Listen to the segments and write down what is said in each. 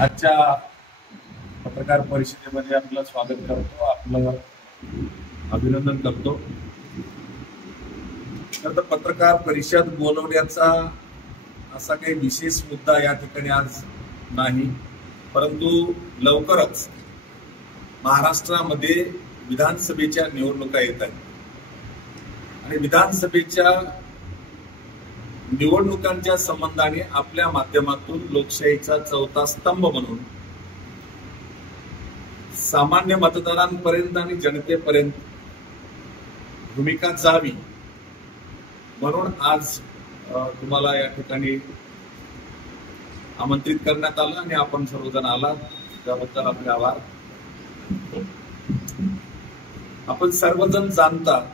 आजच्या पत्रकार परिषदेमध्ये आपलं स्वागत करतो, आपलं अभिनंदन करतो। तर पत्रकार परिषद बोलवण्याचा असा काही विशेष मुद्दा या ठिकाणी आज नाही, परंतु लवकरच महाराष्ट्रामध्ये विधानसभेच्या निवडणुका येत आहेत आणि विधानसभेच्या निवडणुकांच्या संबंधाने आपल्या माध्यमातून लोकशाहीचा चौथा स्तंभ म्हणून सामान्य मतदारांपर्यंत आणि जनतेपर्यंत भूमिका जावी म्हणून आज तुम्हाला या ठिकाणी आमंत्रित करण्यात आलं आणि आपण सर्वजण आलात, त्याबद्दल आपले आभार। आपण सर्वजण जाणता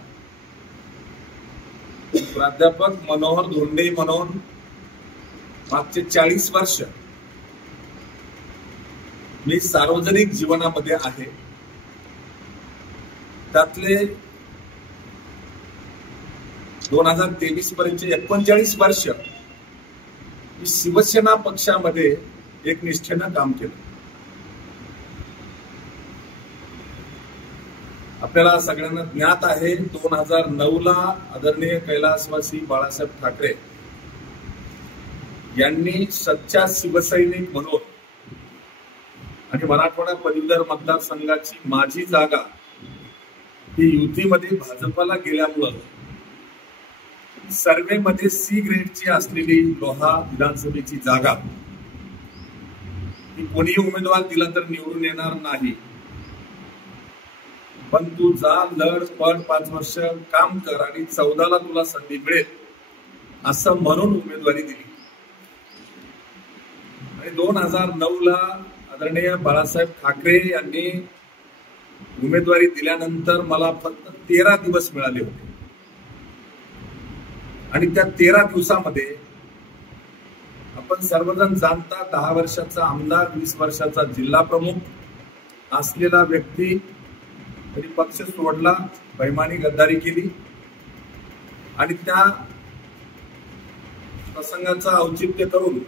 प्राध्यापक मनोहर धोंडे म्हणून मागचे 40 वर्ष मी सार्वजनिक जीवनामध्ये आहे। त्यातले 2023 पर्यंत 39 वर्ष मी शिवसेना पक्षामध्ये एक निष्ठेनं काम केलं। आपल्याला सगळ्यांना ज्ञात आहे 2009 ला आदरणीय कैलासवासी बाळासाहेब ठाकरे यांनी सच्चा शिवसैनिक म्हणून आणि मराठवाडा पदवीधर मतदारसंघाची माझी जागा ही युतीमध्ये भाजपला गेल्यामुळं सर्वेमध्ये सी ग्रेडची असलेली लोहा विधानसभेची जागा ही कोणीही उमेदवार दिला तर निवडून येणार नाही, पण तू जा, लढ, पड, 5 वर्ष काम कर आणि 14 ला तुला संधी मिळेल असं म्हणून उमेदवारी दिली। आणि 2009 ला आदरणीय बाळासाहेब ठाकरे यांनी उमेदवारी दिल्यानंतर मला फक्त 13 दिवस मिळाले होते आणि त्या 13 दिवसामध्ये आपण सर्वजण जाणता 10 वर्षाचा आमदार, 20 वर्षाचा जिल्हा प्रमुख असलेला व्यक्ती तरी पक्ष सोडला, बैमानी गद्दारी केली आणि त्या प्रसंगाचा औचित्य करून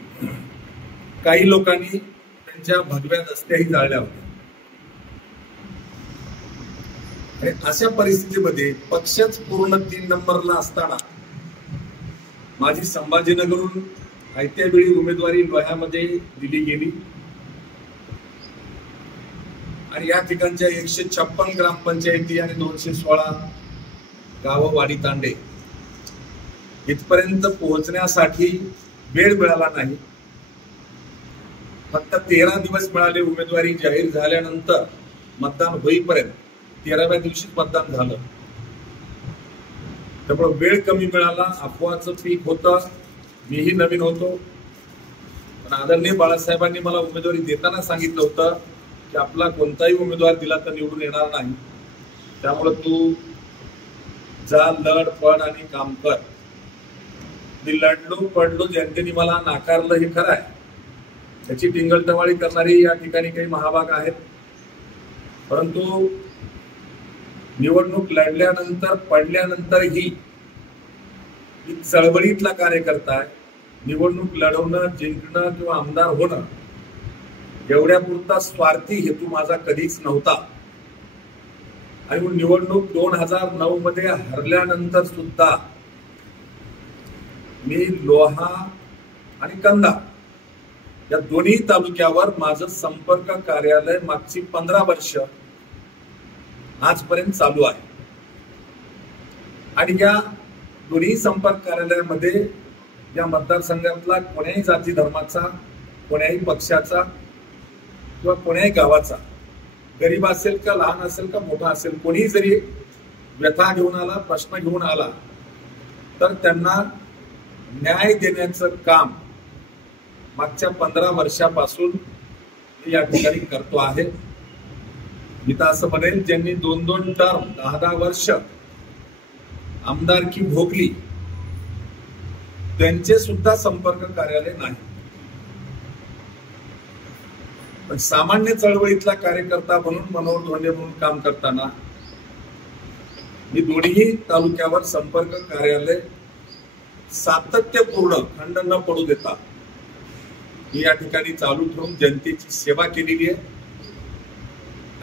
काही लोकांनी त्यांच्या भगव्या दस्त्याही जाळल्या होत्या। अशा परिस्थितीमध्ये पक्षच पूर्ण 3 नंबरला असताना माझी संभाजीनगरहून आयत्या वेळी उमेदवारी लोह्यामध्ये दिली गेली आणि या ठिकाणच्या 156 ग्रामपंचायती आणि 216 गावं, वाडी, तांडे इथपर्यंत पोहोचण्यासाठी वेळ मिळाला नाही। फक्त 13 दिवस मिळाले उमेदवारी जाहीर झाल्यानंतर मतदान होईपर्यंत, 13व्या दिवशी मतदान झालं, त्यामुळे वेळ कमी मिळाला। अफवाचं पीक होतं, मीही नवीन होतो, पण आदरणीय बाळासाहेबांनी मला उमेदवारी देताना सांगितलं होतं की आपला कोणताही उमेदवार दिला तर निवडून येणार नाही, त्यामुळे तू जा, लढ, पड आणि काम कर। मी लढलो, पडलो, जनतेने मला नाकारलं हे खरं आहे, त्याची टिंगलटवाळी करणारी या ठिकाणी काही महाभाग आहेत, परंतु निवडणूक लढल्यानंतर, पडल्यानंतरही चळवळीतला कार्यकर्ता आहे। निवडणूक लढवणं, जिंकणं किंवा आमदार होणं एवढ्यापुरता स्वार्थी हेतू माझा कधीच नव्हता आणि निवडणूक 2009 मध्ये हरल्यानंतर सुद्धा मी लोहा आणि कंदा या दोन्ही तालुक्यावर माझं संपर्क कार्यालय मागची 15 वर्ष आजपर्यंत चालू आहे आणि या दोन्ही संपर्क कार्यालयामध्ये या मतदारसंघातला कोण्याही जाती धर्माचा, कोण्याही पक्षाचा किंवा कोण्याही गावाचा, गरीब असेल का लहान असेल का मोठा असेल, कोणी जरी व्यथा घेऊन आला, प्रश्न घेऊन आला तर त्यांना न्याय देण्याचं काम मागच्या 15 वर्षापासून मी या ठिकाणी करतो आहे। मी तर असं म्हणेन, ज्यांनी 2-2 टर्म 10-10 वर्ष आमदारकी भोगली त्यांचे सुद्धा संपर्क कार्यालय नाही, पण सामान्य चळवळीतला कार्यकर्ता म्हणून, मनोहर धोंडे म्हणून काम करताना मी दोन्ही तालुक्यावर संपर्क कार्यालय सातत्यपूर्ण खंड न पडू देता मी या ठिकाणी चालू ठेवून जनतेची सेवा केलेली आहे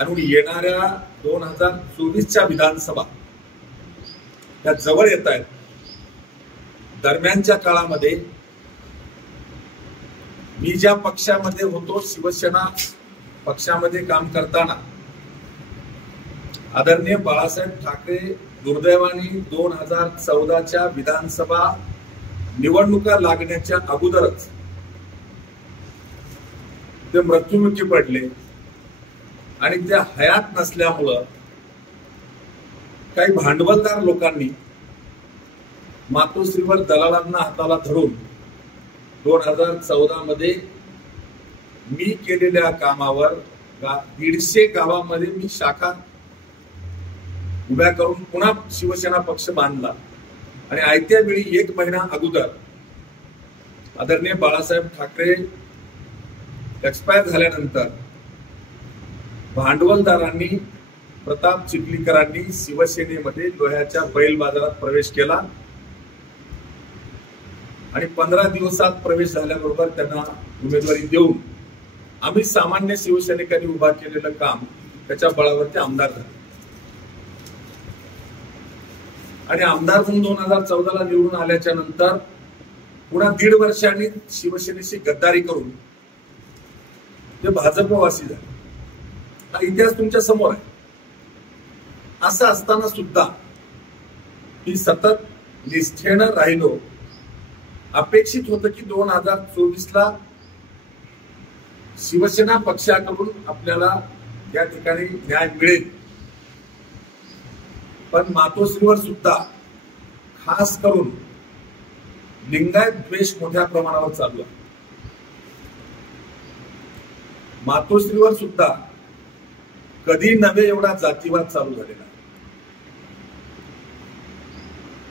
आणि येणाऱ्या 2024च्या विधानसभा त्या जवळ येत आहेत. दरम्यानच्या काळामध्ये मी ज्या पक्षामध्ये होतो, शिवसेना पक्षामध्ये काम करताना आदरणीय बाळासाहेब ठाकरे दुर्दैवाने 2014च्या विधानसभा निवडणुका लागण्याच्या अगोदरच ते मृत्युमुखी पडले आणि त्या हयात नसल्यामुळं काही भांडवलदार लोकांनी मातोश्रीवर दलालांना हाताला धरून 2014 मध्ये मी केलेल्या कामावर 150 गावामध्ये मी शाखा उभ्या करून पुन्हा शिवसेना पक्ष बांधला आणि आयत्या वेळी 1 महिना अगोदर आदरणीय बाळासाहेब ठाकरे एक्सपायर झाल्यानंतर भांडवलदारांनी, प्रताप चिखलीकरांनी शिवसेनेमध्ये लोह्याच्या बैल बाजारात प्रवेश केला आणि 15 दिवसात प्रवेश झाल्याबरोबर त्यांना उमेदवारी देऊन आम्ही सामान्य शिवसैनिकांनी उभा केलेलं काम त्याच्या बळावरती आमदार झाले आणि आमदार म्हणून 2014ला निवडून आल्याच्या नंतर पुन्हा 1.5 वर्षांनी शिवसेनेशी गद्दारी करून ते भाजपवासी झाले. हा इतिहास तुमच्या समोर आहे. असं असताना सुद्धा मी सतत निष्ठेनं राहिलो. अपेक्षित होतं की 2024ला शिवसेना पक्षाकडून आपल्याला या ठिकाणी न्याय मिळेल, पण मातोश्रीवर सुद्धा खास करून लिंगायत द्वेष मोठ्या प्रमाणावर चालू आहे. मातोश्रीवर सुद्धा कधी नव्हे एवढा जातीवाद चालू झालेला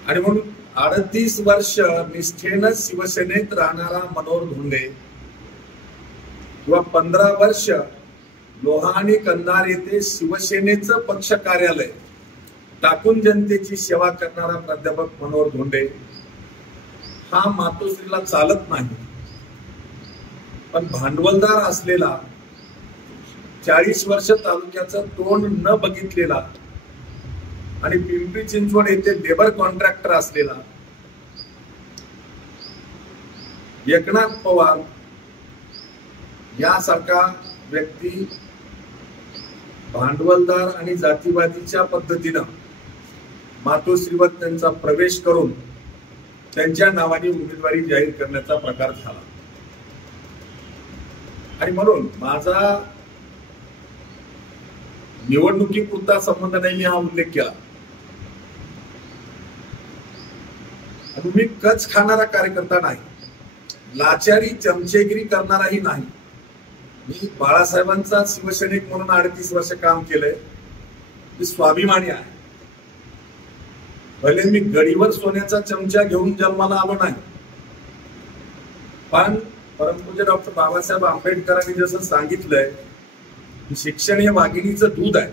आणि म्हणून 38 वर्ष निष्ठेनं शिवसेनेत राहणारा मनोहर धोंडे किंवा 15 वर्ष लोहा आणि कंधार येथे शिवसेनेचं पक्ष कार्यालय टाकून जनतेची सेवा करणारा प्राध्यापक मनोहर धोंडे हा मातोश्रीला चालत नाही. पण भांडवलदार असलेला 40 वर्ष तालुक्याचं तोंड न बघितलेला आणि पिंपरी चिंचवड येथे लेबर कॉन्ट्रॅक्टर असलेला एकनाथ पवार यासारखा व्यक्ती भांडवलदार आणि जातीवादीच्या पद्धतीनं मातोश्रीवर त्यांचा प्रवेश करून त्यांच्या नावाने उमेदवारी जाहीर करण्याचा प्रकार झाला आणि म्हणून माझा निवडणुकीपुरता संबंध नाही. मी हा उल्लेख केला आणि मी कच खाणारा कार्यकर्ता नाही, लाचारी चमचेगिरी करणाराही नाही. मी बाळासाहेबांचा शिवसैनिक म्हणून 38 वर्ष काम केलंय. मी स्वाभिमानी आहे. भले मी गडीवर सोन्याचा चमचा घेऊन जन्माला आलो नाही, पण परमपूज्य डॉक्टर बाबासाहेब आंबेडकरांनी जसं सांगितलंय की शिक्षण हे वाघिणीचं दूध आहे,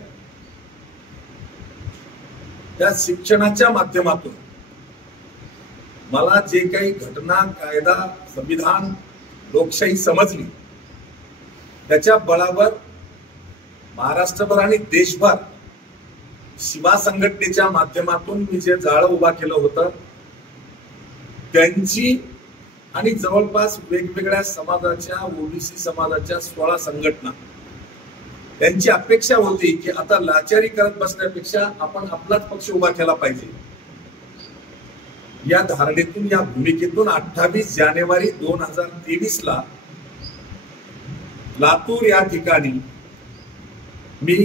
त्या शिक्षणाच्या माध्यमातून मला जे काही घटना, कायदा, संविधान, लोकशाही समजली त्याच्या बळावर महाराष्ट्रभर आणि देशभर शिवा संघटनेच्या माध्यमातून मी जे जाळं उभा केलं होतं त्यांची आणि जवळपास वेगवेगळ्या समाजाच्या, ओबीसी समाजाच्या 16 संघटना त्यांची अपेक्षा होती की आता लाचारी करत बसण्यापेक्षा आपण आपलाच पक्ष उभा केला पाहिजे. या धारणेतून, या भूमिकेतून 28 जानेवारी 2023ला लातूर या ठिकाणी मी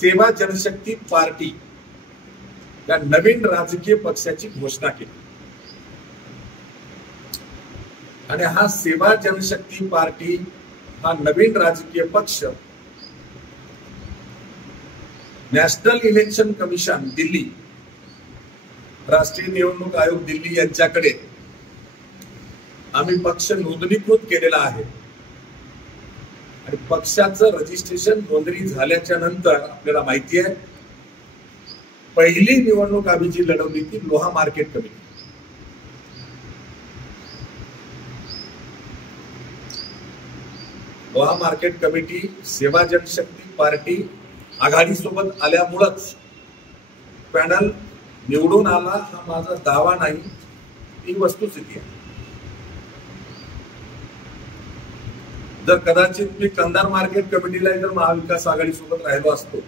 सेवा जनशक्ती पार्टी या नवीन राजकीय पक्षाची घोषणा केली आणि हा सेवा जनशक्ती पार्टी हा नवीन राजकीय पक्ष नॅशनल इलेक्शन कमिशन दिल्ली, राष्ट्रीय निवडणूक आयोग दिल्ली यांच्याकडे आम्ही पक्ष नोंदणीकृत केलेला आहे आणि पक्षाचं रजिस्ट्रेशन नोंदणी झाल्याच्या नंतर आपल्याला माहिती आहे पहिली निवडणूक आम्ही जी लढवली ती Loha market committee Loha market committee सेवा जनशक्ती पार्टी आघाडीसोबत आल्यामुळंच पॅनल निवडून आला, हा माझा दावा नाही, ही वस्तुस्थिती आहे. जर कदाचित मी कंधार मार्केट कमिटीला जर महाविकास आघाडी सोबत राहिलो असतो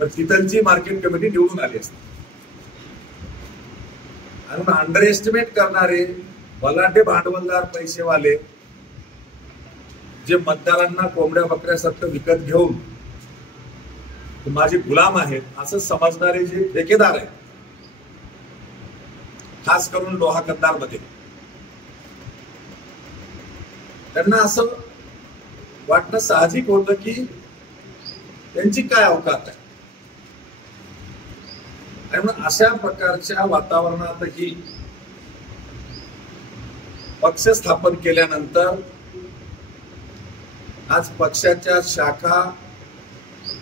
तर तिथलची मार्केट कमिटी निवडून आली असती. आणि अंडर एस्टिमेट करणारे बलाढ्य भांडवलदार पैसेवाले जे मतदारांना कोंबड्या बकऱ्यासारखं विकत घेऊन माझे गुलाम आहेत असं समजणारे जे ठेकेदार आहेत, खास करून लोहा कंधार मध्ये, त्यांना असं वाटणं साहजिक होतं की त्यांची काय अवकात आहे. आणि म्हणून अशा प्रकारच्या वातावरणातही पक्ष स्थापन केल्यानंतर आज पक्षाच्या शाखा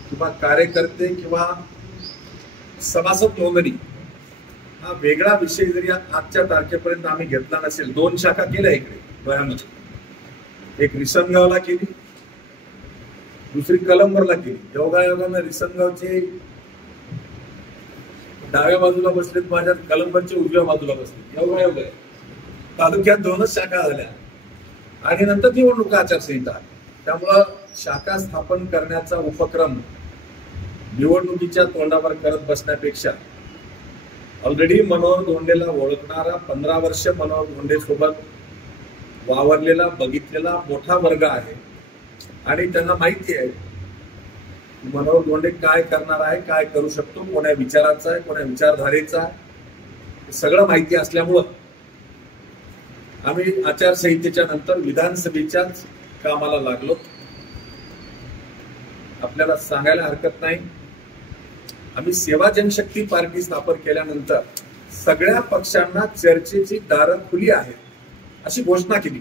किंवा कार्यकर्ते किंवा सभासद नोंदणी हा वेगळा विषय जरी आजच्या तारखेपर्यंत आम्ही घेतला नसेल, 2 शाखा केल्या इकडे डोळ्यामध्ये, एक रिसनगावला केली, दुसरी कलंबरला केली. योगायोगानं रिसनगावचे डाव्या बाजूला बसलेत, माझ्या कलंबरचे उजव्या बाजूला बसलेत. योगायोग आहे. तालुक्यात 2च शाखा झाल्या आणि नंतर निवडणूक आचारसंहिता. त्यामुळं शाखा स्थापन करण्याचा उपक्रम निवडणुकीच्या तोंडावर करत बसण्यापेक्षा ऑलरेडी मनोहर धोंडेला ओळखणारा, 15 वर्ष मनोहर धोंडे सोबत वावरलेला, बघितलेला मोठा वर्ग आहे आणि त्यांना माहिती आहे मनोहर धोंडे काय करणार आहे, काय करू शकतो, कोण्या विचाराचा आहे, कोण्या विचारधारेचा आहे, सगळं माहिती असल्यामुळं आम्ही आचारसंहितेच्या नंतर विधानसभेच्याच कामाला लागलो. आपल्याला सांगायला हरकत नाही, आम्ही सेवा जनशक्ती पार्टी स्थापन केल्यानंतर सगळ्या पक्षांना चर्चेची दारं खुली आहेत अशी घोषणा केली.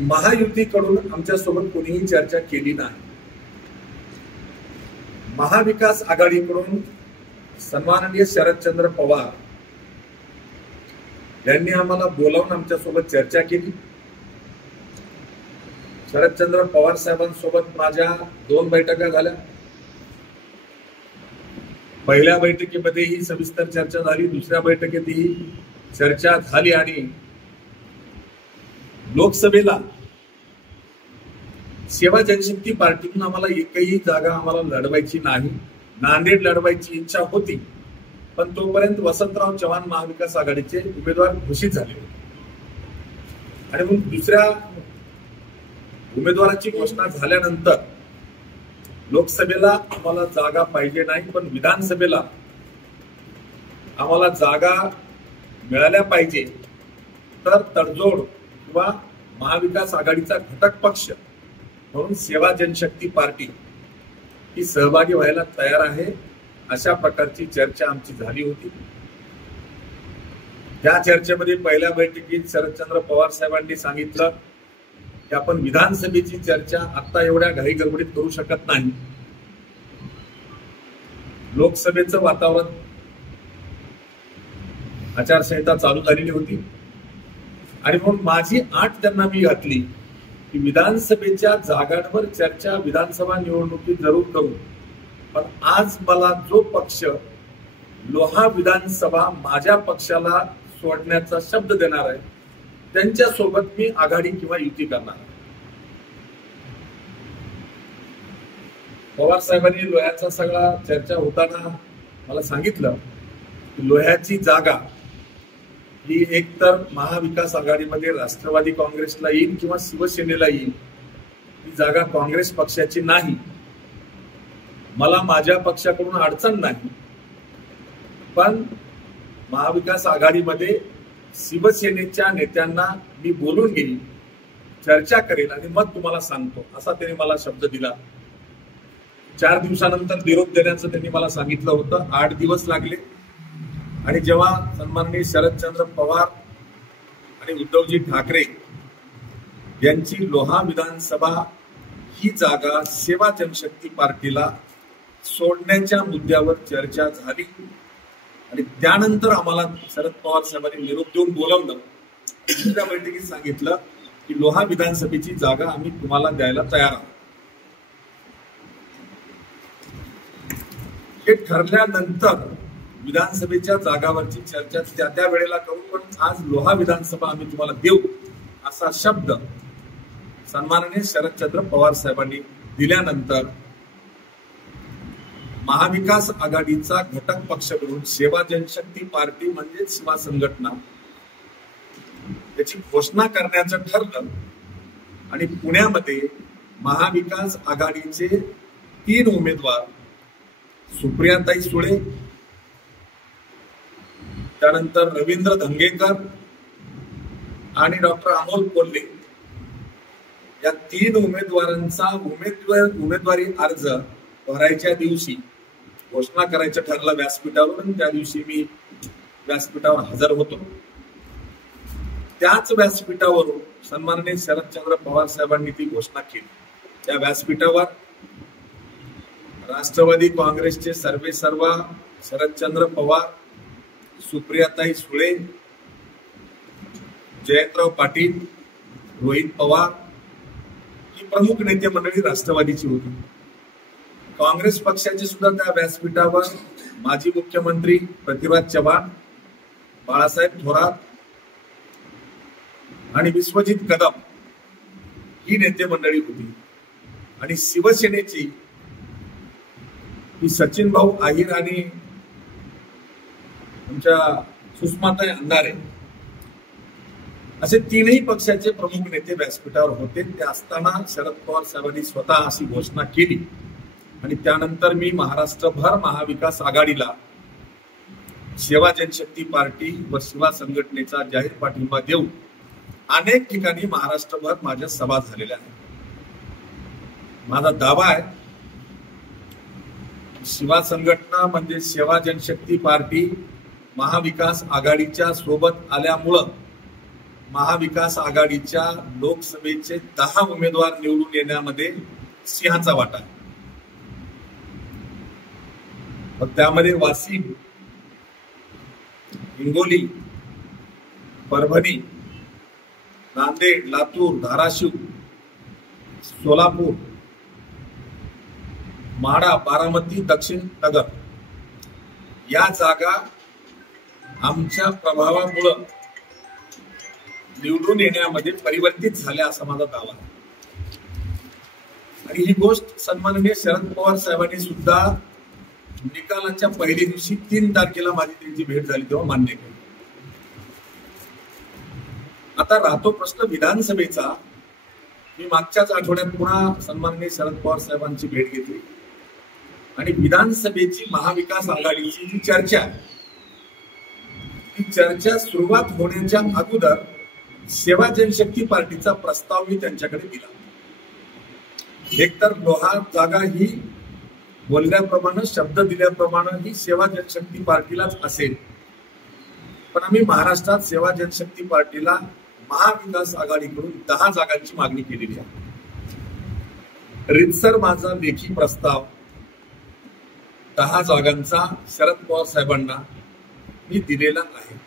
महायुतीकडून आमच्यासोबत कोणीही चर्चा केली नाही. महाविकास आघाडीकडून सन्माननीय शरदचंद्र पवार यांनी आम्हाला बोलावून आमच्यासोबत चर्चा केली. शरदचंद्र पवार साहेबांसोबत माझ्या 2 बैठका झाल्या. पहिल्या बैठकीमध्येही सविस्तर चर्चा झाली, दुसऱ्या बैठकीतही चर्चा झाली आणि लोकसभेला सेवा जनशक्ती पार्टीतून आम्हाला एकही जागा आम्हाला लढवायची नाही. नांदेड लढवायची इच्छा होती, पण तोपर्यंत वसंतराव चव्हाण महाविकास आघाडीचे उमेदवार घोषित झाले आणि मग दुसऱ्या उमेदवाराची घोषणा झाल्यानंतर लोकसभेला आम्हाला जागा पाहिजे नाही, पण विधानसभेला आम्हाला जागा मिळाल्या पाहिजे. तर तडजोड किंवा महाविकास आघाडीचा घटक पक्ष म्हणून सेवा जनशक्ती पार्टी ही सहभागी व्हायला तयार आहे, अशा प्रकारची चर्चा आमची झाली होती. या चर्चेमध्ये पहिल्या बैठकीत शरदचंद्र पवार साहेबांनी सांगितलं की आपण विधानसभेची चर्चा आता एवढ्या घाई गडबडीत करू शकत नाही. लोकसभेचं वातावरण, आचारसंहिता चालू झालेली होती आणि म्हणून माझी आठ त्यांना मी घातली की विधानसभेच्या जागांवर चर्चा विधानसभा निवडणुकीत जरूर करू, पण आज मला जो पक्ष लोहा विधानसभा माझ्या पक्षाला सोडण्याचा शब्द देणार आहे त्यांच्यासोबत मी आघाडी किंवा युती करणार. पवार साहेबांनी लोह्याचा सगळा चर्चा होताना मला सांगितलं की लोह्याची जागा ही एकतर महाविकास आघाडीमध्ये राष्ट्रवादी काँग्रेसला येईल किंवा शिवसेनेला येईल. ही जागा काँग्रेस पक्षाची नाही. मला माझ्या पक्षाकडून अडचण नाही, पण महाविकास आघाडीमध्ये शिवसेनेच्या नेत्यांना मी बोलून घेईन, चर्चा करेल आणि मग तुम्हाला सांगतो, असा त्यांनी मला शब्द दिला. 4 दिवसानंतर निरोप देण्याचं त्यांनी मला सांगितलं होतं. 8 दिवस लागले आणि जेव्हा सन्माननीय शरदचंद्र पवार आणि उद्धवजी ठाकरे यांची लोहा विधानसभा ही जागा सेवा जनशक्ती पार्टीला सोडण्याच्या मुद्द्यावर चर्चा झाली आणि त्यानंतर आम्हाला शरद पवार साहेबांनी निरोप देऊन बोलावलं. दुसऱ्या बैठकीत सांगितलं की लोहा विधानसभेची जागा आम्ही तुम्हाला द्यायला तयार आहोत. हे ठरल्यानंतर विधानसभेच्या जागावरची चर्चा त्या वेळेला करू, पण आज लोहा विधानसभा आम्ही तुम्हाला देऊ असा शब्द सन्माननीय शरदचंद्र पवार साहेबांनी दिल्यानंतर महाविकास आघाडीचा घटक पक्ष म्हणून सेवा जनशक्ती पार्टी म्हणजे सेवा संघटना याची घोषणा करण्याचं ठरलं. आणि पुण्यामध्ये महाविकास आघाडीचे 3 उमेदवार सुप्रियाताई सुळे, त्यानंतर रवींद्र धंगेकर आणि डॉक्टर अमोल कोल्हे या 3 उमेदवारांचा उमेदवारी अर्ज भरायच्या दिवशी घोषणा करायचं ठरलं व्यासपीठावर. आणि त्या दिवशी मी व्यासपीठावर हजर होतो. त्याच व्यासपीठावरून सन्माननीय शरदचंद्र पवार साहेबांनी ती घोषणा केली. त्या व्यासपीठावर राष्ट्रवादी काँग्रेसचे सर्वेसर्वा शरदचंद्र पवार, सुप्रियाताई सुळे, जयंतराव पाटील, रोहित पवार ही प्रमुख नेते मंडळी राष्ट्रवादीची होती. काँग्रेस पक्षाचे सुद्धा त्या व्यासपीठावर माजी मुख्यमंत्री पृथ्वीराज चव्हाण, बाळासाहेब थोरात आणि विश्वजित कदम ही नेते मंडळी होती. आणि शिवसेनेची ही सचिन भाऊ आहिर आणि आमच्या सुषमाताई अंधारे असे 3ही पक्षाचे प्रमुख नेते व्यासपीठावर होते. ते असताना शरद पवार साहेबांनी स्वतः अशी घोषणा केली. आणि त्यानंतर मी महाराष्ट्रभर महाविकास आघाडीला सेवा जनशक्ती पार्टी व सेवा संघटनेचा जाहीर पाठिंबा देऊन अनेक ठिकाणी महाराष्ट्रभर माझ्या सभा झालेल्या आहेत. माझा दावा आहे सेवा संघटना म्हणजे सेवा जनशक्ती पार्टी महाविकास आघाडीच्या सोबत आल्यामुळं महाविकास आघाडीच्या लोकसभेचे 10 उमेदवार निवडून येण्यामध्ये सिंहाचा वाटा आहे. त्यामध्ये वाशिम, हिंगोली, परभणी, नांदेड, लातूर, धाराशिव, सोलापूर, माढा, बारामती, दक्षिण नगर या जागा आमच्या प्रभावामुळं निवडून येण्यामध्ये परिवर्तित झाल्या असा माझा दावा आहे. आणि ही गोष्ट सन्माननीय शरद पवार साहेबांनी सुद्धा निकालाच्या पहिल्या दिवशी 3 तारखेला माझी त्यांची भेट झाली तेव्हा मान्य केली. आता राहतो प्रश्न विधानसभेचा. मी मागच्याच आठवड्यात पुन्हा सन्माननीय शरद पवार साहेबांची भेट घेतली आणि विधानसभेची महाविकास आघाडीची जी चर्चा ती चर्चा सुरुवात होण्याच्या अगोदर सेवा जनशक्ती पार्टीचा प्रस्ताव मी त्यांच्याकडे दिला. एकतर लोहा जागा ही बोलल्याप्रमाणे शब्द दिल्याप्रमाणे ही सेवा जनशक्ती पार्टीलाच असेल, पण आम्ही महाराष्ट्रात सेवा जनशक्ती पार्टीला महाविकास आघाडीकडून 10 जागांची मागणी केलेली आहे. रितसर माझा लेखी प्रस्ताव 10 जागांचा शरद पवार साहेबांना मी दिलेला आहे.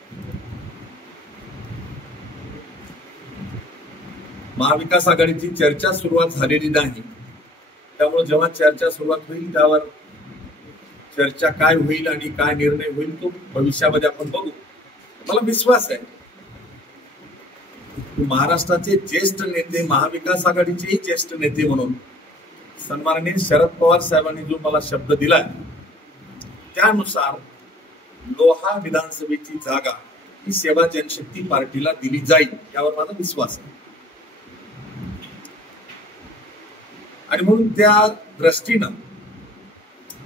महाविकास आघाडीची चर्चा सुरुवात झालेली नाही, त्यामुळे जेव्हा चर्चा सुरुवात होईल त्यावर चर्चा काय होईल आणि काय निर्णय होईल तो भविष्यामध्ये आपण बघू. मला विश्वास आहे की महाराष्ट्राचे ज्येष्ठ नेते, महाविकास आघाडीचेही ज्येष्ठ नेते म्हणून सन्माननीय शरद पवार साहेबांनी जो मला शब्द दिलाय त्यानुसार लोहा विधानसभेची जागा ही सेवा जनशक्ती पार्टीला दिली जाईल यावर माझा विश्वास आहे. आणि म्हणून त्या दृष्टीनं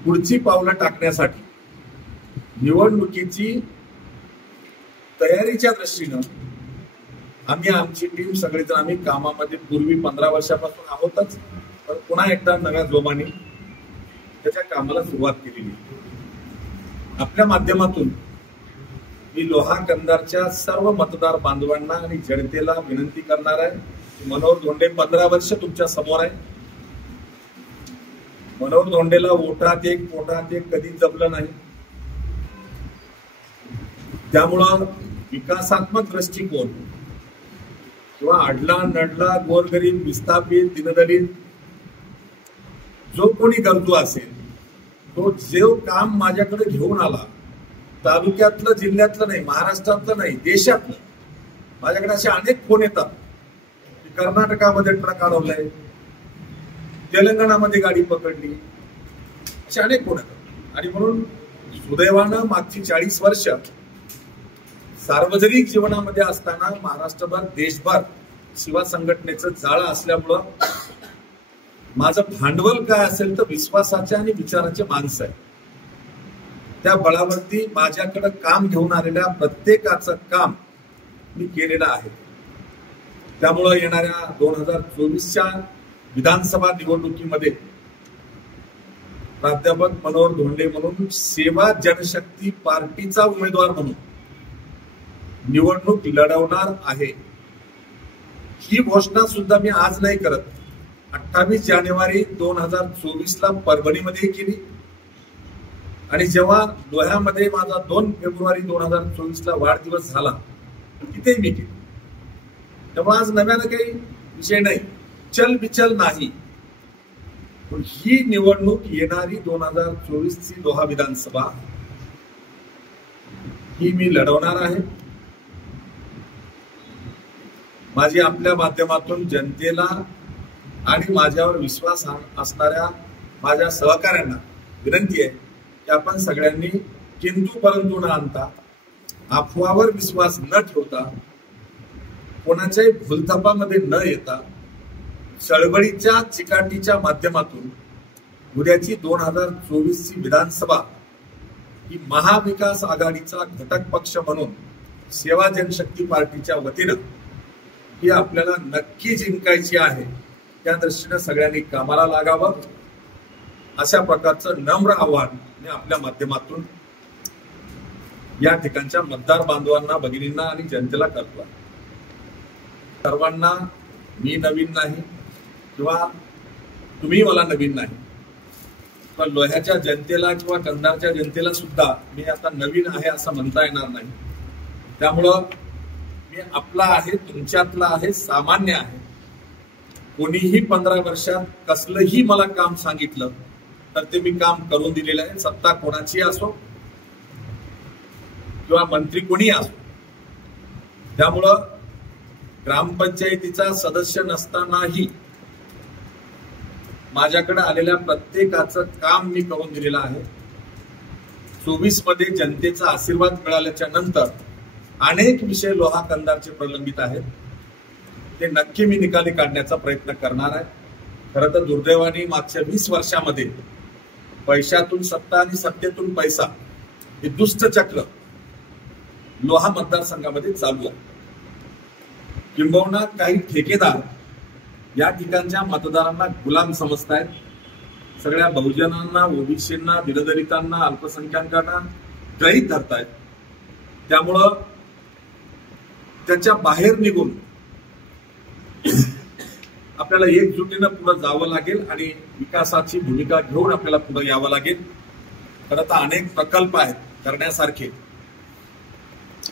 पुढची पावलं टाकण्यासाठी निवडणुकीची तयारीच्या दृष्टीनं आम्ही आमची टीम सगळेजण आम्ही कामामध्ये पूर्वी 15 वर्षापासून आहोतच, पण पुन्हा एकदा नव्या जोमाने त्याच्या कामाला सुरुवात केलेली. आपल्या माध्यमातून मी लोहा कंधारच्या सर्व मतदार बांधवांना आणि जनतेला विनंती करणार आहे की मनोहर धोंडे 15 वर्ष तुमच्या समोर आहे. मनोहर धोंडेला ओठात एक पोटात एक कधी जमलं नाही. त्यामुळं विकासात्मक दृष्टिकोन किंवा अडला नडला गोरगरीब विस्थापित दीनदलित जो कोणी गरजू असेल तो जे काम माझ्याकडे घेऊन आला, तालुक्यातलं जिल्ह्यातलं नाही, महाराष्ट्रातलं नाही, देशातलं, माझ्याकडे असे अनेक फोन येतात की कर्नाटकामध्ये ट्रक अडवलाय, तेलंगणामध्ये गाडी पकडली, असे अनेक फोन येतात. आणि म्हणून सुदैवानं मागची 40 वर्ष सार्वजनिक जीवनामध्ये असताना महाराष्ट्रभर देशभर शिवा संघटनेचं जाळं असल्यामुळं माझं भांडवल काय असेल तर विश्वासाचे आणि विचाराचे माणसं आहे. त्या बळावरती माझ्याकडे काम घेऊन आलेल्या प्रत्येकाचं काम मी केलेलं आहे. त्यामुळं येणाऱ्या 2024च्या विधानसभा निवडणुकीमध्ये प्राध्यापक मनोहर धोंडे म्हणून सेवा जनशक्ती पार्टीचा उमेदवार म्हणून निवडणूक लढवणार आहे. ही घोषणा सुद्धा मी आज नाही करत. 28 जानेवारी 2024ला परभणीमध्ये केली आणि जेव्हा लोह्यामध्ये माझा 2 फेब्रुवारी 2024ला वाढदिवस झाला तिथे मी केली. तेव्हा आज नव्यानं काही विषय नाही, चल बिचल नाही. पण ही निवडणूक येणारी 2024ची लोहा विधानसभा ही मी लढवणार आहे. माझी आपल्या माध्यमातून जनतेला आणि माझ्यावर विश्वास असणाऱ्या माझ्या सहकाऱ्यांना विनंती आहे की आपण सगळ्यांनी किंतु परंतु न आणता, अफवावर विश्वास न ठेवता, कोणाच्याही भूलथापामध्ये न येता चळवळीच्या चिकाटीच्या माध्यमातून उद्याची 2024ची विधानसभा ही महाविकास आघाडीचा घटक पक्ष म्हणून सेवा जनशक्ती पार्टीच्या वतीनं ही आपल्याला नक्की जिंकायची आहे. त्या दृष्टीनं सगळ्यांनी कामाला लागावं अशा प्रकारचं नम्र आवाहन मी आपल्या माध्यमातून या ठिकाणच्या मतदार बांधवांना, भगिनींना आणि जनतेला करतो. सर्वांना मी नवीन नाही किंवा तुम्ही मला नवीन नाही, पण लोह्याच्या जनतेला किंवा कंधारच्या जनतेला सुद्धा मी आता नवीन आहे असं म्हणता येणार नाही. त्यामुळं मी आपला आहे, तुमच्यातला आहे, सामान्य आहे. कोणीही 15 वर्षात कसलंही मला काम सांगितलं तर ते मी काम करून दिलेलं आहे. सत्ता कोणाची असो किंवा मंत्री कोणी असो. त्यामुळं ग्रामपंचायतीचा सदस्य नसतानाही माझ्याकडे आलेल्या प्रत्येकाचं काम मी करून दिलेलं आहे. 24 मध्ये जनतेचा आशीर्वाद मिळाल्याच्या नंतर अनेक विषय लोहा कंधारचे प्रलंबित आहेत, ते नक्की मी निकाली काढण्याचा प्रयत्न करणार आहे. खरं तर दुर्दैवाने मागच्या 20 वर्षामध्ये पैशातून सत्ता आणि सत्तेतून पैसा हे दुष्ट चक्र लोहा मतदारसंघामध्ये चालू आहे. किंबहुना काही ठेकेदार या ठिकाणच्या मतदारांना गुलाम समजतायत. सगळ्या बहुजनांना, ओबीसींना, दीनदलितांना, अल्पसंख्याकांना गृहीत धरतायत. त्यामुळं त्याच्या बाहेर निघून आपल्याला एकजुटीनं पुढे जावं लागेल आणि विकासाची भूमिका घेऊन आपल्याला पुढे यावं लागेल. खरं तर अनेक प्रकल्प आहेत करण्यासारखे.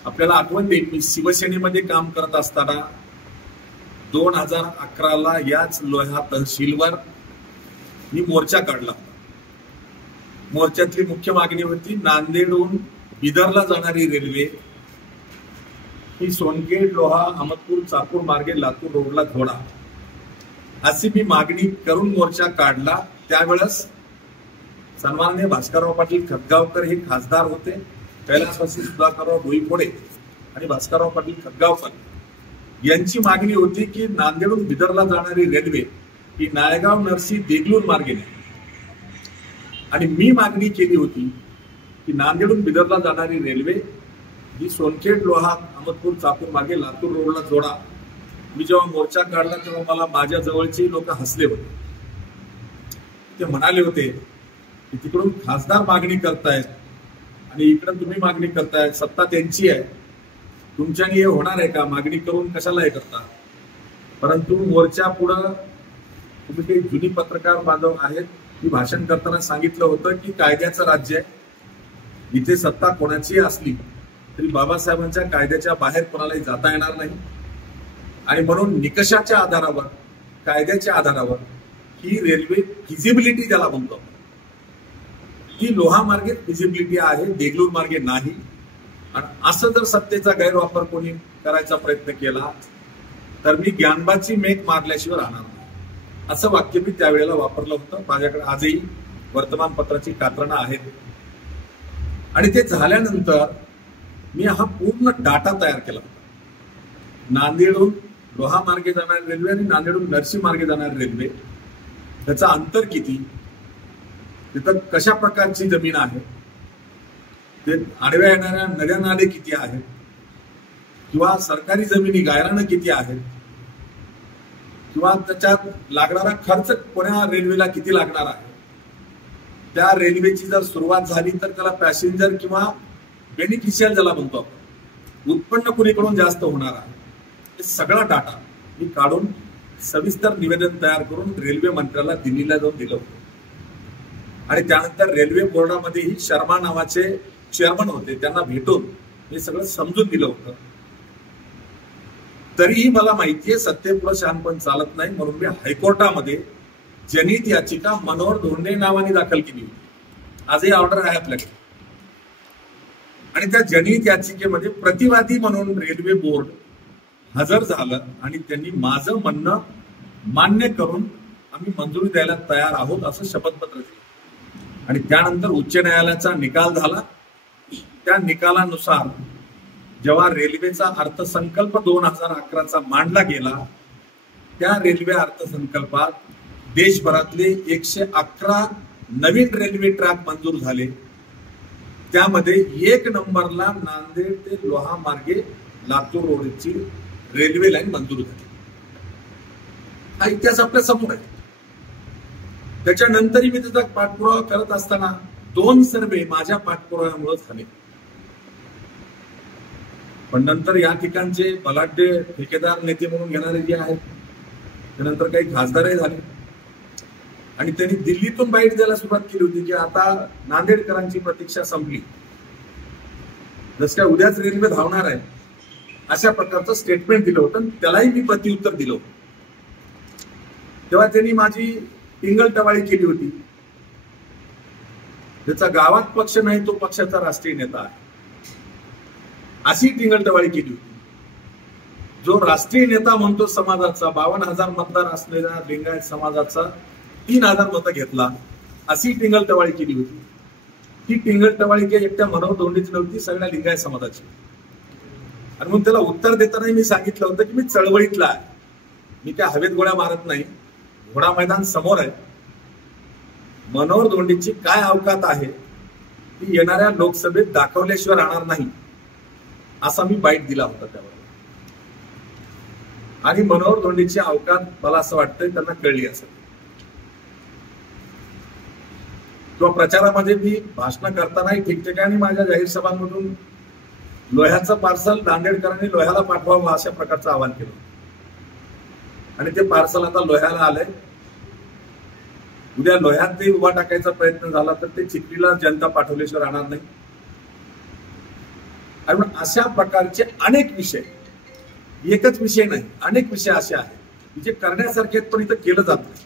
आपल्याला आठवण देईल, मी शिवसेनेमध्ये काम करत असताना 2011ला याच लोहा तहसीलवर मी मोर्चा काढला. मोर्चातली मुख्य मागणी होती नांदेडहून बिदरला जाणारी रेल्वे ही सोनगेट, लोहा, अहमदपूर, चाकूर मार्गे लातूर रोडला जोडा, अशी मी मागणी करून मोर्चा काढला. त्यावेळेस सन्माननीय भास्करराव पाटील खतगावकर हे खासदार होते. कैलासवासी सुधाकरराव डोईफोडे आणि भास्करराव पाटील खतगावकर यांची मागणी होती की नांदेडहून बिदरला जाणारी रेल्वे ही नायगाव, नरसी, देगलूर मार्गे नाही. आणि मी मागणी केली होती की नांदेडहून बिदरला जाणारी रेल्वे ही सोनखेड, लोहा, अहमदपूर, चाकूर मार्गे लातूर रोडला जोडा. मी जेव्हा मोर्चा काढला तेव्हा मला माझ्या जवळचे लोक हसले होते. ते म्हणाले होते की तिकडून खासदार मागणी करतायत आणि इकडं तुम्ही मागणी करतायत, सत्ता त्यांची आहे, तुमच्यानी हे होणार आहे का? मागणी करून कशाला हे करता? परंतु मोर्चा पुढं तुम्ही काही जुनी पत्रकार बांधव आहेत, मी भाषण करताना सांगितलं होतं की कायद्याचं राज्य आहे, इथे सत्ता कोणाची असली तरी बाबासाहेबांच्या कायद्याच्या बाहेर कोणालाही जाता येणार नाही. आणि म्हणून निकषाच्या आधारावर, कायद्याच्या आधारावर ही रेल्वे फिजिबिलिटी ज्याला म्हणतो ती लोहा मार्गे फिजिबिलिटी आहे, देगलूर मार्गे नाही. आणि असं जर सत्तेचा गैरवापर कोणी करायचा प्रयत्न केला तर मी ज्ञानबाची मेघ मारल्याशिवाय राहणार नाही, असं वाक्य मी त्यावेळेला वापरलं होतं. माझ्याकडे आजही वर्तमानपत्राची कात्रणं आहेत. आणि ते झाल्यानंतर मी हा पूर्ण डाटा तयार केला होता. नांदेडहून लोहा मार्गे जाणारी रेल्वे आणि नांदेडहून नरसी मार्गे जाणारी रेल्वे, त्याचं अंतर किती, तिथं कशा प्रकारची जमीन आहे, ते आडव्या येणाऱ्या नद्या नाले किती आहेत, किंवा सरकारी जमिनी गायरानं किती आहेत, किंवा त्याच्यात लागणारा खर्च कोण्या रेल्वेला किती लागणार आहे, त्या रेल्वेची जर सुरुवात झाली तर त्याला पॅसेंजर किंवा बेनिफिशियल ज्याला म्हणतो आपण, उत्पन्न कुणीकडून जास्त होणार आहे, हे सगळा डाटा मी काढून सविस्तर निवेदन तयार करून रेल्वे मंत्र्याला दिल्लीला जाऊन दिलं होतं. आणि त्यानंतर रेल्वे बोर्डामध्येही शर्मा नावाचे चेअरमन होते, त्यांना भेटून हे सगळं समजून दिलं होतं. तरीही मला माहितीये सत्तेपुढे शहाणपण चालत नाही, म्हणून मी हायकोर्टामध्ये जनहित याचिका मनोहर धोंडे नावाने दाखल केली होती. आजही ऑर्डर आहे आपल्याकडे. आणि त्या जनहित याचिकेमध्ये प्रतिवादी म्हणून रेल्वे बोर्ड हजर झालं आणि त्यांनी माझं म्हणणं मान्य करून आम्ही मंजुरी द्यायला तयार आहोत असं शपथपत्र दिलं. आणि त्यानंतर उच्च न्यायालयाचा निकाल झाला. त्या निकालानुसार जेव्हा रेल्वेचा अर्थसंकल्प 2011चा मांडला गेला, त्या रेल्वे अर्थसंकल्पात देशभरातले 111 नवीन रेल्वे ट्रॅक मंजूर झाले. त्यामध्ये 1 नंबरला नांदेड ते लोहा मार्गे लातूर रोडची रेल्वे लाईन मंजूर झाली. हा इतिहास आपल्या समोर आहे. त्याच्यानंतरही मी त्याचा पाठपुरावा करत असताना 2 सर्वे माझ्या पाठपुराव्यामुळे झाले. पण नंतर या ठिकाणचे बलाढ्य ठेकेदार नेते म्हणून घेणारे जे आहेत, त्यानंतर काही खासदारही झाले आणि त्यांनी दिल्लीतून बाईट द्यायला सुरुवात केली होती की आता नांदेडकरांची प्रतीक्षा संपली, जस काय उद्याच रेल्वे धावणार आहे, अशा प्रकारचं स्टेटमेंट दिलं होतं. त्यालाही मी प्रत्युत्तर दिलं होतं. तेव्हा त्यांनी माझी टिंगलटवाळी केली होती. ज्याचा गावात पक्ष नाही तो पक्षाचा राष्ट्रीय नेता आहे, अशी टिंगलटवाळी केली होती. जो राष्ट्रीय नेता म्हणतो समाजाचा, 52,000 मतदार असलेल्या लिंगायत समाजाचा 3,000 मतं घेतला, अशी टिंगलटवाळी केली होती. ही टिंगलटवाळी काही एकट्या मनोहर धोंडेची नव्हती, सगळ्या लिंगायत समाजाची. आणि म्हणून त्याला उत्तर देताना मी सांगितलं होतं की मी चळवळीतला आहे, मी काय हवेत गोळ्या मारत नाही, घोडा मैदान समोर आहे. मनोहर धोंडेची काय अवकात आहे ती येणाऱ्या लोकसभेत दाखवल्याशिवाय राहणार नाही, असा मी बाईट दिला होता त्यावर. आणि मनोहर धोंडेची अवकात मला असं वाटतंय त्यांना कळली असेल. किंवा प्रचारामध्ये मी भाषण करतानाही ठिकठिकाणी माझ्या जाहीर सभांमधून लोह्याचं पार्सल नांदेडकरांनी लोह्याला पाठवावं अशा प्रकारचं आवाहन केलं. आणि ते पार्सल आता लोह्याला आलंय. उद्या लोह्यात ते उभा टाकायचा प्रयत्न झाला तर ते चिखलीला जनता पाठवल्याशिवाय राहणार नाही. आणि अशा प्रकारचे अनेक विषय, एकच विषय नाही, अनेक विषय असे आहेत जे करण्यासारखे पण इथं केलं जात नाही.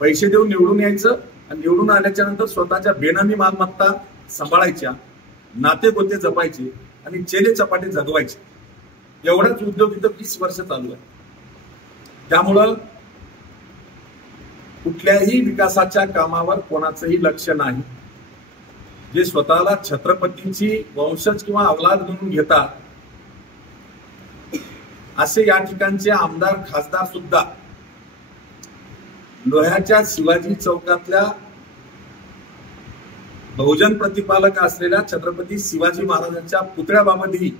पैसे देऊन निवडून यायचं आणि निवडून आल्याच्या नंतर स्वतःच्या बेनामी मालमत्ता सांभाळायच्या, नातेगोते जपायचे आणि चेले चपाटे जगवायचे, एवढाच उद्योग इथं 20 वर्ष चालू आहे. त्यामुळं कुठल्याही विकासाच्या कामावर कोणाचंही लक्ष नाही. जे स्वतःला छत्रपतींची वंशज किंवा अवलाद म्हणून घेतात असे या ठिकाणचे आमदार खासदार सुद्धा लोह्याच्या शिवाजी चौकातल्या बहुजन प्रतिपालक असलेल्या छत्रपती शिवाजी महाराजांच्या पुतळ्याबाबतही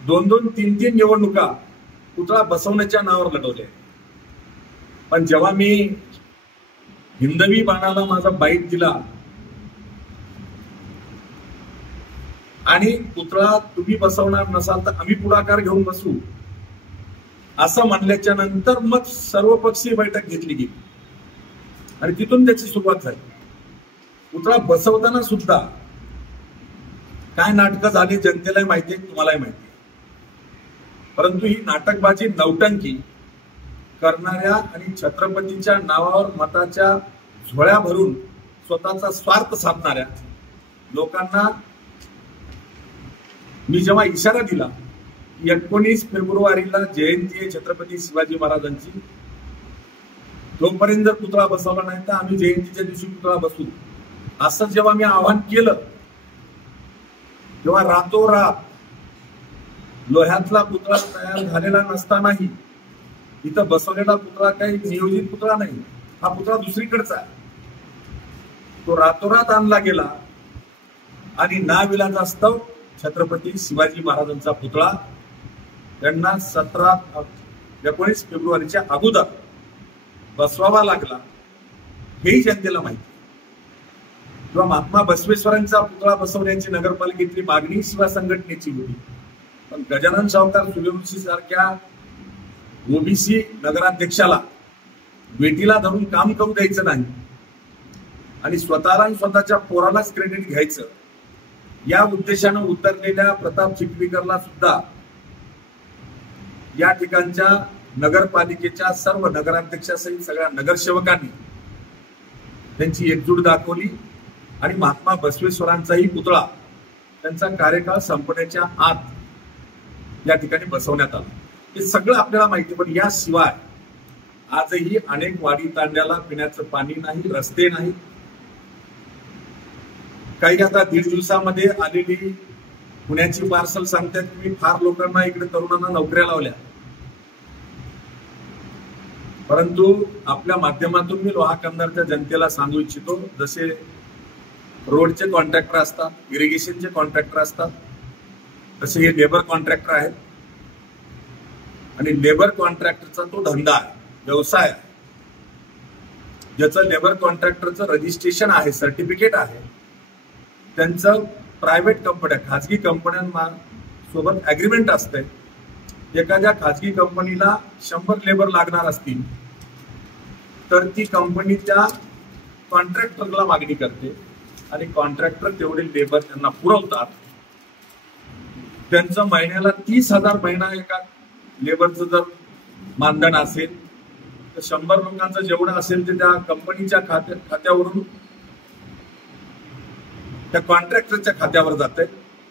2-2, 3-3 निवडणुका पुतळा बसवण्याच्या नावावर लढवले. पण जेव्हा मी हिंदवी बाणाला माझा बाईट दिला आणि पुतळा तुम्ही बसवणार नसाल तर आम्ही पुढाकार घेऊन बसू असं म्हणल्याच्या नंतर मग सर्वपक्षीय बैठक घेतली गेली आणि तिथून त्याची सुरुवात झाली. पुतळा बसवताना सुद्धा काय नाटकं झाली जनतेलाही माहिती आहे, तुम्हालाही माहिती आहे. परंतु ही नाटकबाजी, नौटंकी करणाऱ्या आणि छत्रपतीच्या नावावर मताच्या झोळ्या भरून स्वतःचा स्वार्थ साधणाऱ्या लोकांना मी जेव्हा इशारा दिला 19 फेब्रुवारीला जयंती आहे छत्रपती शिवाजी महाराजांची, तोपर्यंत जर पुतळा बसवला नाही तर आम्ही जयंतीच्या दिवशी पुतळा बसवू, असं जेव्हा मी आवाहन केलं तेव्हा रातोरात लोह्यातला पुतळा तयार झालेला नसतानाही इथं बसवलेला पुतळा काही नियोजित पुतळा नाही, हा पुतळा दुसरीकडचा आहे, तो रातोरात आणला गेला आणि नाविलाजास्तव छत्रपती शिवाजी महाराजांचा पुतळा त्यांना 19 फेब्रुवारीच्या अगोदर बसवावा लागला, हेही जनतेला माहिती. किंवा महात्मा बसवेश्वरांचा पुतळा बसवण्याची नगरपालिकेतली मागणी शिवा संघटनेची होती, पण गजानन सावकार सूर्यवंशी सारख्या ओबीसी नगराध्यक्षाला वेटीला धरून काम करू द्यायचं नाही आणि स्वतःला आणि स्वतःच्या पोरालाच क्रेडिट घ्यायचं, या उद्देशानं उतरलेल्या प्रताप चिखलीकरला सुद्धा या ठिकाणच्या नगरपालिकेच्या सर्व नगराध्यक्षासहित सगळ्या नगरसेवकांनी त्यांची एकजूट दाखवली आणि महात्मा बसवेश्वरांचाही पुतळा त्यांचा कार्यकाळ संपण्याच्या आत या ठिकाणी बसवण्यात आला. हे सगळं आपल्याला माहिती, पण याशिवाय आजही अनेक वाडी तांड्याला पिण्याचं पाणी नाही, रस्ते नाही. काही आता 1.5 दिवसामध्ये आलेली पुण्याची पार्सल सांगतात की मी फार लोकांना इकडे तरुणांना नोकऱ्या लावल्या, परंतु आपल्या माध्यमातून मी लोहा कंधारच्या जनतेला सांगू इच्छितो, जसे रोडचे कॉन्ट्रॅक्टर असतात, इरिगेशनचे कॉन्ट्रॅक्टर असतात, तसे हे लेबर कॉन्ट्रॅक्टर आहेत आणि लेबर कॉन्ट्रॅक्टरचा तो धंदा आहे, व्यवसाय आहे, ज्याचं लेबर कॉन्ट्रॅक्टरचं रजिस्ट्रेशन आहे, सर्टिफिकेट आहे, त्यांचं प्रायव्हेट कंपन्या, खाजगी कंपन्यांसोबत अग्रीमेंट असते. एखाद्या खाजगी कंपनीला 100 लेबर लागणार असतील तर ती कंपनी त्या कॉन्ट्रॅक्टरला मागणी करते आणि कॉन्ट्रॅक्टर तेवढे लेबर त्यांना पुरवतात. त्यांचं महिन्याला 30,000 महिना एका लेबरचं जर मानधन असेल तर 100 लोकांचं जेवढं असेल ते त्या कंपनीच्या खात्यावरून त्या कॉन्ट्रॅक्टरच्या खात्यावर जाते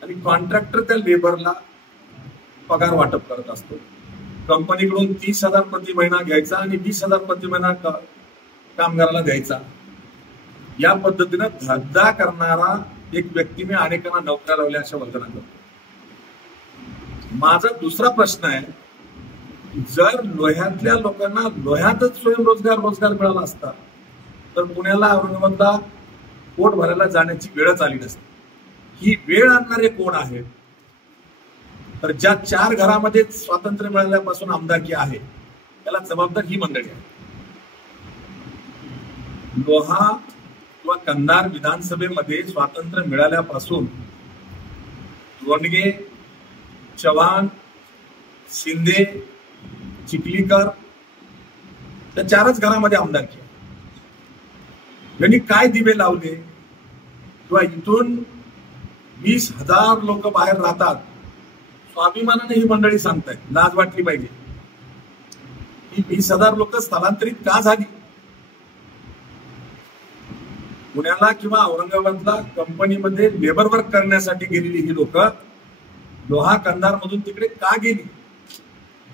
आणि कॉन्ट्रॅक्टर त्या लेबरला पगार वाटप करत असतो. कंपनीकडून 30,000 प्रति महिना घ्यायचा आणि 20,000 प्रति महिना कामगाराला द्यायचा. या पद्धतीनं धंदा करणारा एक व्यक्ती मी अनेकांना नोकऱ्या लावल्या अशा वल्गना करतो. माझा दुसरा प्रश्न आहे, जर लोह्यातल्या लोकांना लोह्यातच स्वयंरोजगार मिळाला असता तर पुण्याला, औरंगाबादला पोट भरायला जाण्याची वेळच आली नसती. ही वेळ आणणारे कोण आहेत? तर ज्या 4 घरामध्ये स्वातंत्र्य मिळाल्यापासून आमदारकी आहे त्याला जबाबदार ही मंडळी आहे. लोहा किंवा कंधार विधानसभेमध्ये स्वातंत्र्य मिळाल्यापासून रोंडगे, चव्हाण, शिंदे, चिखलीकर त्या 4च घरामध्ये आमदारकी आहे. यांनी काय दिवे लावले? किंवा इथून 20,000 लोक बाहेर राहतात, स्वाभिमानाने ही मंडळी सांगतायत, लाज वाटली पाहिजे. ही 20,000 लोक स्थलांतरित का झाली? पुण्याला किंवा औरंगाबादला कंपनीमध्ये लेबर वर्क करण्यासाठी गेलेली ही लोक लोहा कंधार मधून तिकडे का गेली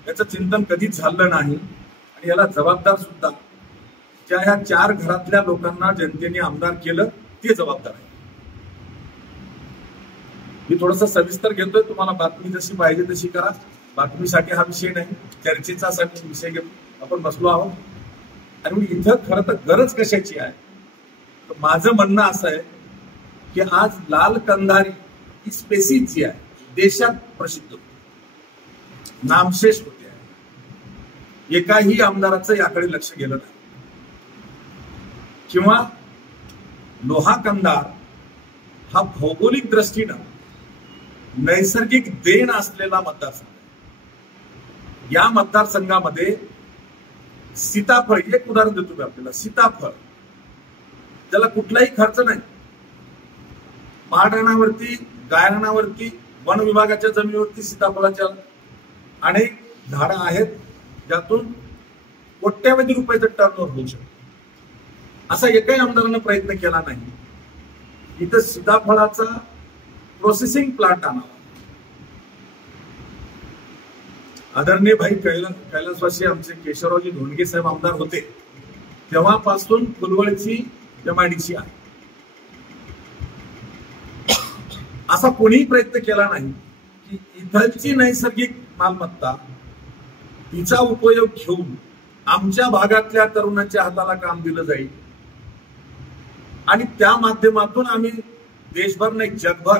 याचं चिंतन कधीच झालं नाही. आणि याला जबाबदार सुद्धा ज्या ह्या 4 घरातल्या लोकांना जनतेने आमदार केलं ते जबाबदार आहे. मी थोडस सविस्तर घेतोय, तुम्हाला बातमी जशी पाहिजे तशी करा. बातमीसाठी हा विषय नाही, चर्चेचा विषय घेऊन आपण बसलो आहोत. आणि इथं खरं तर गरज कशाची आहे? तर माझं म्हणणं असं आहे की आज लाल कंधारी ही स्पेसिस जी आहे देशात प्रसिद्ध होती, नामशेष होते आहे. एकाही आमदाराचं याकडे लक्ष गेलं नाही. किंवा लोहा कंधार हा भौगोलिक दृष्टीनं नैसर्गिक देण असलेला मतदारसंघ. या मतदारसंघामध्ये सीताफळ, एक उदाहरण देतो मी आपल्याला, सीताफळ त्याला कुठलाही खर्च नाही. महाराणावरती, गायरानावरती, वन विभागाच्या जमिनीवरती सीताफळाच्या अनेक झाडं आहेत ज्यातून कोट्यावधी रुपयाचं टर्नओव्हर होऊ शकतो. असा एकही आमदारानं प्रयत्न केला नाही. इथं सीताफळाचा प्रोसेसिंग प्लांट आणावा. आदरणीय भाई कैलासवासी आमचे केशवरावजी धोंडगे साहेब आमदार होते तेव्हापासून फुलवळची एमआयडीसी आहे. असा कोणीही प्रयत्न केला नाही की इथलची नैसर्गिक मालमत्ता तिचा उपयोग घेऊन आमच्या भागातल्या तरुणांच्या हाताला काम दिलं जाईल आणि त्या माध्यमातून आम्ही देशभर नाही जगभर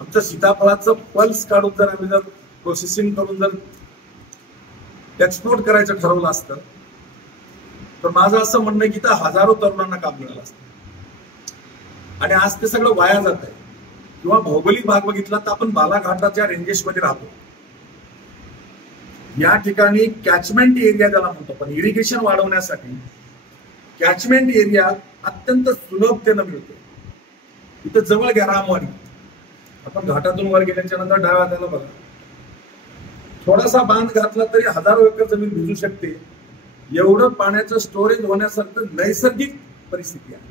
आमचं सीताफळाचं पल्स काढून जर आम्ही जर प्रोसेसिंग करून जर एक्सपोर्ट करायचं ठरवलं असतं तर माझं असं म्हणणं की त्या हजारो तरुणांना काम मिळालं असतं. आणि आज ते सगळं वाया जात आहे. किंवा भौगोलिक भाग बघितला तर आपण बालाघाटाच्या रेंजेसमध्ये राहतो. या ठिकाणी कॅचमेंट एरिया ज्याला म्हणतो पण इरिगेशन वाढवण्यासाठी कॅचमेंट एरिया अत्यंत सुलभतेनं मिळतो. इथं जवळ घ्या रामवाडी, आपण घाटातून वर गेल्याच्या नंतर डाव्या हाताला बघा, थोडासा बांध घातला तरी हजारो एकर जमीन भिजू शकते. एवढं पाण्याचं स्टोरेज होण्यासारखं नैसर्गिक परिस्थिती आहे.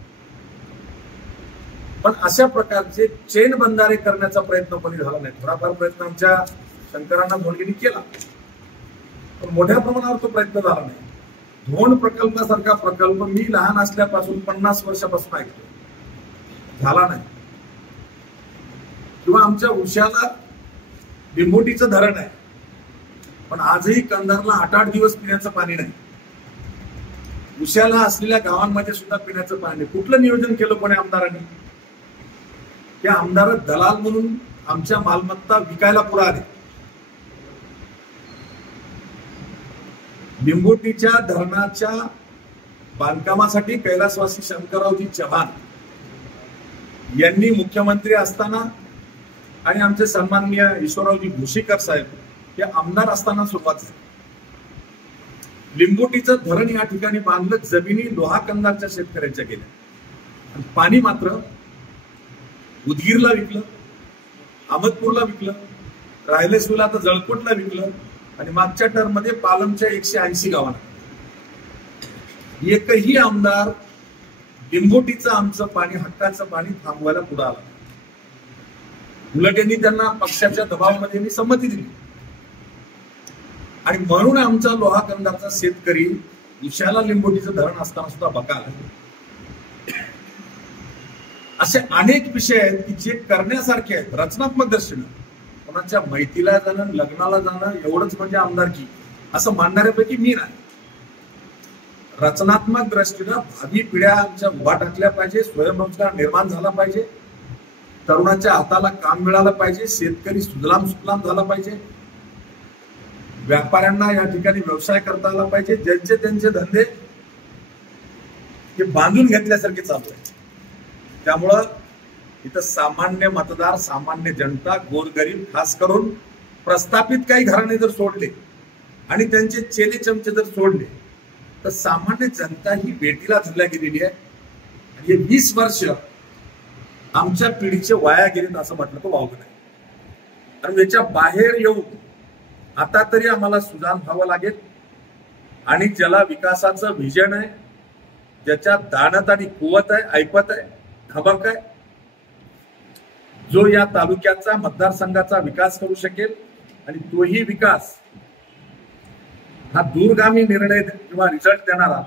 पण अशा प्रकारचे चेन बंधारे करण्याचा प्रयत्न कोणी झाला नाही. थोडाफार प्रयत्न आमच्या शंकरांना धोंडगेंनी केला पण मोठ्या प्रमाणावर तो प्रयत्न झाला नाही. धोंड प्रकल्पासारखा प्रकल्प मी लहान असल्यापासून 50 वर्षापासून ऐकतो, झाला नाही. किंवा आमच्या उशाला लिंबोटीचं धरण आहे पण आजही कंधारला 8-8 दिवस पिण्याचं पाणी नाही. उशाला असलेल्या गावांमध्ये सुद्धा पिण्याचं पाणी. कुठलं नियोजन केलं कोणी आमदारांनी? त्या आमदार दलाल म्हणून आमच्या मालमत्ता विकायला पुढे आले. लिंबोटीच्या धरणाच्या बांधकामासाठी कैलासवासी शंकररावजी चव्हाण यांनी मुख्यमंत्री असताना आणि आमचे सन्माननीय ईश्वररावजी भोशीकर साहेब हे आमदार असताना सुरुवात झाली. लिंबोटीचं धरण या ठिकाणी बांधलं. जमिनी लोहा कंधारच्या शेतकऱ्यांच्या गेल्या आणि पाणी मात्र उदगीरला विकलं, अहमदपूरला विकलं, रायलेश्वरला आता जळकोटला विकलं आणि मागच्या टर्म मध्ये पालमच्या 180 गावांना. एकही आमदार लिंबोटीचं आमचं पाणी हक्काचं पाणी थांबवायला पुढे आला. उलट यांनी त्यांना पक्षाच्या दबावामध्ये संमती दिली आणि म्हणून आमचा लोहा कंधारचा शेतकरी उशाला लिंबोटीचं धरण असताना सुद्धा बकाल. असे अनेक विषय आहेत की जे करण्यासारखे आहेत रचनात्मक दृष्टीनं. कोणाच्या मैतीला जाणं, लग्नाला जाणं एवढंच म्हणजे आमदारकी असं मानणाऱ्यापैकी मी नाही. रचनात्मक दृष्टीनं भावी पिढ्या आमच्या उभा टाकल्या पाहिजे, स्वयंरोजगार निर्माण झाला पाहिजे, तरुणाच्या हाताला काम मिळालं पाहिजे, शेतकरी सुजलाम सुफलाम झाला पाहिजे, व्यापाऱ्यांना या ठिकाणी व्यवसाय करता आला पाहिजे. ज्यांचे त्यांचे धंदे हे बांधून घेतल्यासारखे चालू आहे. त्यामुळं इथं सामान्य मतदार, सामान्य जनता, गोरगरीब, खास करून प्रस्थापित काही घराणे जर सोडले आणि त्यांचे चेले चमचे जर सोडले तर सामान्य जनता ही वेटीला धरल्या गेलेली आहे. आणि हे 20 वर्ष आमच्या पिढीचे वाया गेलेत असं म्हटलं तर वावगं नाही. आणि याच्या बाहेर येऊन आता तरी आम्हाला सुजाण व्हावं लागेल आणि ज्याला विकासाचं व्हिजन आहे, ज्याच्या दानत आणि कुवत आहे, ऐपत आहे, धमक आहे, जो या तालुक्याचा मतदारसंघाचा विकास करू शकेल आणि तोही विकास हा दूरगामी निर्णय किंवा रिझल्ट देणारा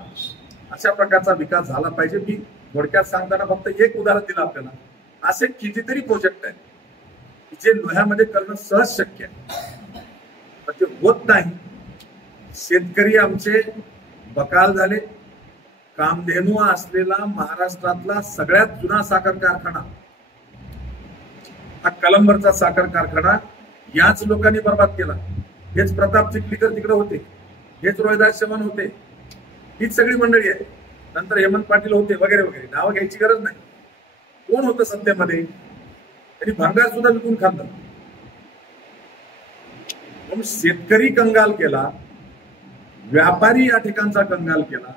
अशा प्रकारचा विकास झाला पाहिजे. मी थोडक्यात सांगताना फक्त एक उदाहरण दिलं आपल्याला. असे कितीतरी प्रोजेक्ट आहेत जे लोह्यामध्ये करणं सहज शक्य आहे पण ते होत नाही. शेतकरी आमचे बकाल झाले. कामधेनू असलेला महाराष्ट्रातला सगळ्यात जुना साखर कारखाना हा कलंबरचा साखर कारखाना याच लोकांनी बर्बाद केला. हेच प्रताप चिखलीकर तिकडे होते, हेच रोहिदास चव्हाण होते, हीच सगळी मंडळी आहे. नंतर हेमंत पाटील होते वगैरे वगैरे. नावं घ्यायची गरज नाही. कोण होतं सत्तेमध्ये? त्यांनी भंगार सुद्धा विकून खाल्लं. म्हणून शेतकरी कंगाल केला, व्यापारी या ठिकाणचा कंगाल केला.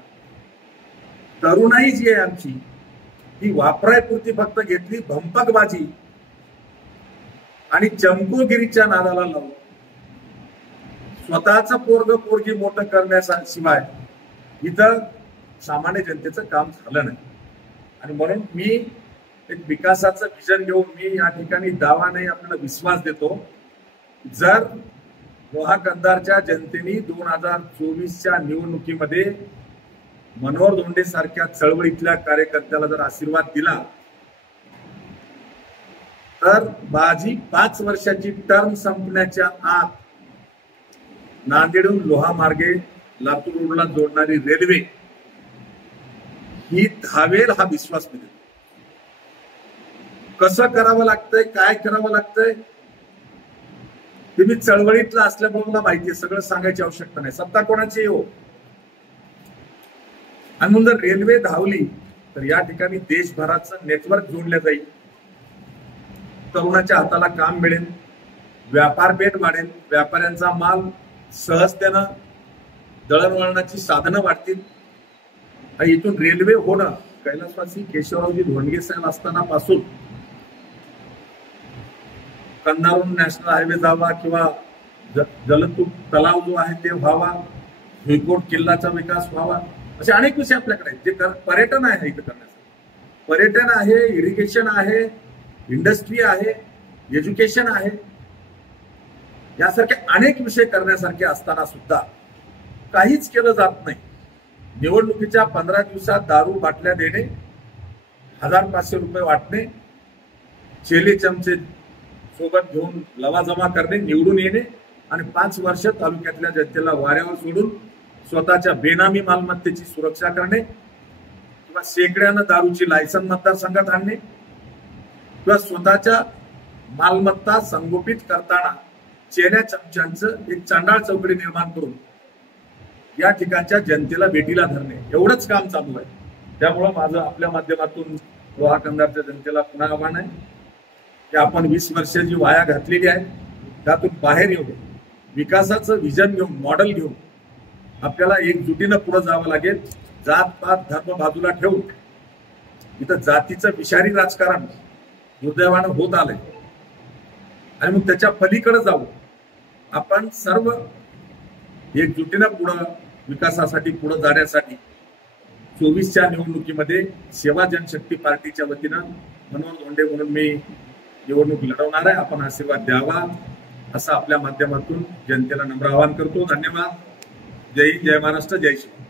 तरुणाई जी आहे आमची ती वापरायपुरती फक्त घेतली भंपकबाजी आणि चमकोगिरीच्या नादाला लावून स्वतःचं पोरग पोरगी मोठं करण्याशिवाय इथं सामान्य जनतेचं काम झालं नाही. आणि म्हणून मी एक विकासाचं विजन घेऊन मी या ठिकाणी दावाने आपल्याला विश्वास देतो, जर लोहा कंधारच्या जनतेने 2024च्या निवडणुकीमध्ये मनोहर धोंडे सारख्या चळवळीतल्या कार्यकर्त्याला जर आशीर्वाद दिला तर माझी 5 वर्षाची टर्म संपण्याच्या आत नांदेडहून लोहा मार्गे लातूर रोडला जोडणारी रेल्वे ही धावेल हा विश्वास मी देतो. कसं करावं लागतंय, काय करावं लागतंय ते मी चळवळीतला असल्यामुळे मला माहिती आहे, सगळं सांगायची आवश्यकता नाही. सत्ता कोणाची हो, आणि म्हणून जर रेल्वे धावली तर या ठिकाणी देशभराचं नेटवर्क जोडलं जाईल, तरुणाच्या हाताला काम मिळेल, व्यापारपेठ वाढेल, व्यापाऱ्यांचा माल सहजतेनं दळणवळणाची साधनं वाढतील. आणि इथून रेल्वे होणं कैलासवासी केशवरावजी धोंडगे साहेब असताना पासून कंधारहून नॅशनल हायवे जावा किंवा जलतूक तलाव जो आहे ते व्हावा, भुईकोट किल्ल्याचा विकास व्हावा, असे अनेक विषय आपल्याकडे आहेत. जे पर्यटन आहे इथं करण्याचं, पर्यटन आहे, इरिगेशन आहे, इंडस्ट्री आहे, एज्युकेशन आहे, यासारखे अनेक विषय करण्यासारखे असताना सुद्धा काहीच केलं जात नाही. निवडणुकीच्या 15 दिवसात दारू बाटल्या देणे, 1500 रुपये वाटणे, चेले चमचे सोबत घेऊन लवाजमा करणे, निवडून येणे आणि 5 वर्ष तालुक्यातल्या जनतेला वाऱ्यावर सोडून स्वतःच्या बेनामी मालमत्तेची सुरक्षा करणे किंवा शेकड्यानं दारूची लायसन मतदारसंघात आणणे किंवा स्वतःच्या मालमत्ता संगोपित करताना चेल्या चमच्यांचं एक चांडाळ चौकडी निर्माण करून या ठिकाणच्या जनतेला भेटीला धरणे, एवढंच काम चालू आहे. त्यामुळं माझं आपल्या माध्यमातून लोहा कंधारच्या जनतेला पुन्हा आव्हान आहे की आपण 20 वर्ष जी वाया घातलेली आहे त्यातून बाहेर येऊन विकासाचं विजन घेऊन, मॉडेल घेऊन आपल्याला एकजुटीनं पुढे जावं लागेल. जात पात धर्म बाजूला ठेवून इथं जातीचं विषारी राजकारण दुर्दैवानं होत आलंय आणि मग त्याच्या पलीकडे जाऊ आपण सर्व एकजुटीनं पुढं विकासासाठी पुढे जाण्यासाठी 24च्या निवडणुकीमध्ये सेवा जनशक्ती पार्टीच्या वतीनं मनोहर धोंडे म्हणून मी निवडणूक लढवणार आहे. आपण आशीर्वाद द्यावा असं आपल्या माध्यमातून जनतेला नम्र आवाहन करतो. धन्यवाद. जय हिंद, जय महाराष्ट्र, जय श्री.